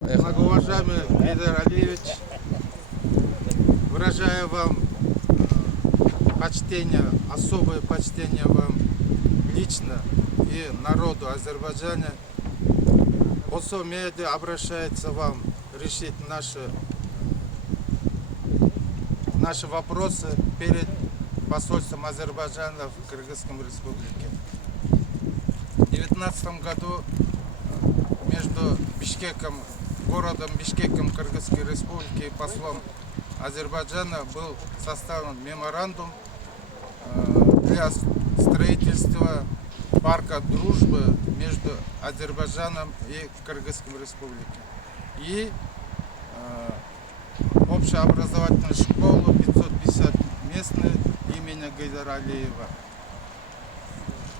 Многоуважаемый Гайдар Алиевич, выражаю вам почтение, особое почтение вам лично и народу Азербайджана. Осомеди обращается вам решить наши вопросы перед посольством Азербайджана в Кыргызской республике. В 2019 году между городом Бишкеком Кыргызской республики и послом Азербайджана был составлен меморандум для строительства парка дружбы между Азербайджаном и Кыргызской республикой. И общеобразовательную школу 550 местную имени Гайдара Алиева.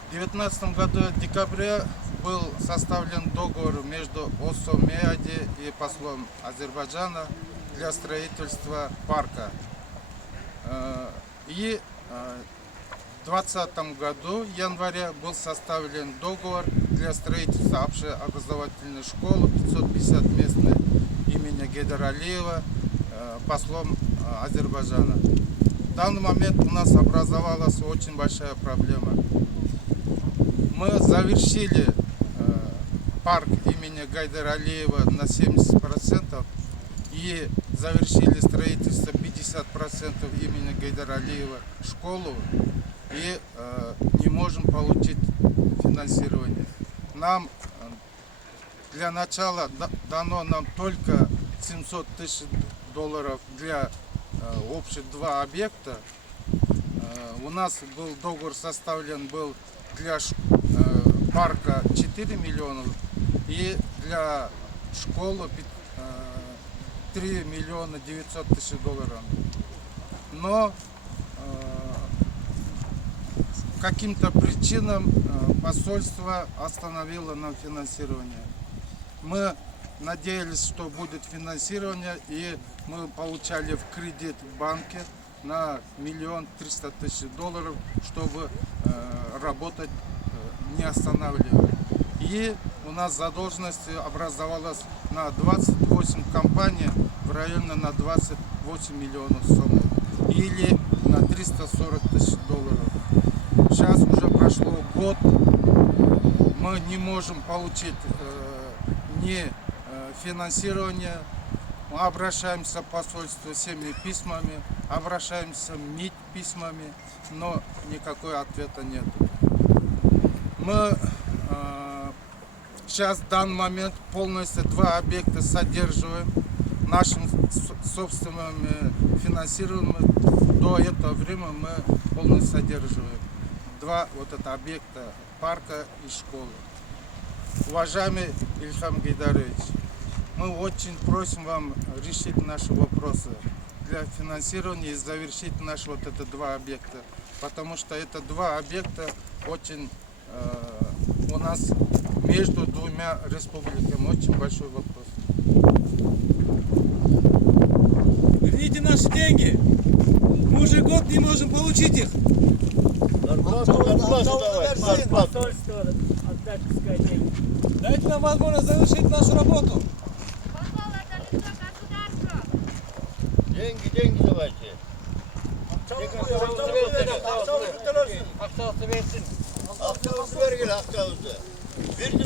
В 2019 году в декабре был составлен договор между Осомеди и послом Азербайджана для строительства парка. И в 2020 году, в январе, был составлен договор для строительства общеобразовательной школы 550 местной имени Гайдара Алиева послом Азербайджана. В данный момент у нас образовалась очень большая проблема. Мы завершили парк имени Гайдара Алиева на 70% и завершили строительство 50% имени Гайдара Алиева школу и не можем получить финансирование. Нам для начала дано нам только 700 тысяч долларов для общих два объекта. У нас был договор составлен был для парка 4 миллиона и для школы 3 миллиона 900 тысяч долларов. Но каким-то причинам посольство остановило нам финансирование. Мы надеялись, что будет финансирование, и мы получали в кредит в банке на 1 300 000 долларов, чтобы работать не останавливая. И у нас задолженность образовалась на 28 компаний в районе на 28 миллионов суммы или на 340 тысяч долларов. Сейчас уже прошло год, мы не можем получить ни финансирование. Мы обращаемся в посольство всеми письмами, обращаемся в МИД письмами, но никакой ответа нет. Мы сейчас в данный момент полностью два объекта содерживаем нашим собственным финансированием. До этого времени мы полностью содерживаем два объекта парка и школы. Уважаемый Ильхам Гайдарович, мы очень просим вам решить наши вопросы для финансирования и завершить наши два объекта, потому что это два объекта очень у нас между двумя республиками очень большой вопрос. Верните наши деньги. Мы уже год не можем получить их. Дайте нам возможность завершить нашу работу. Деньги давайте. Akçalısı versin. Akçalısı versin.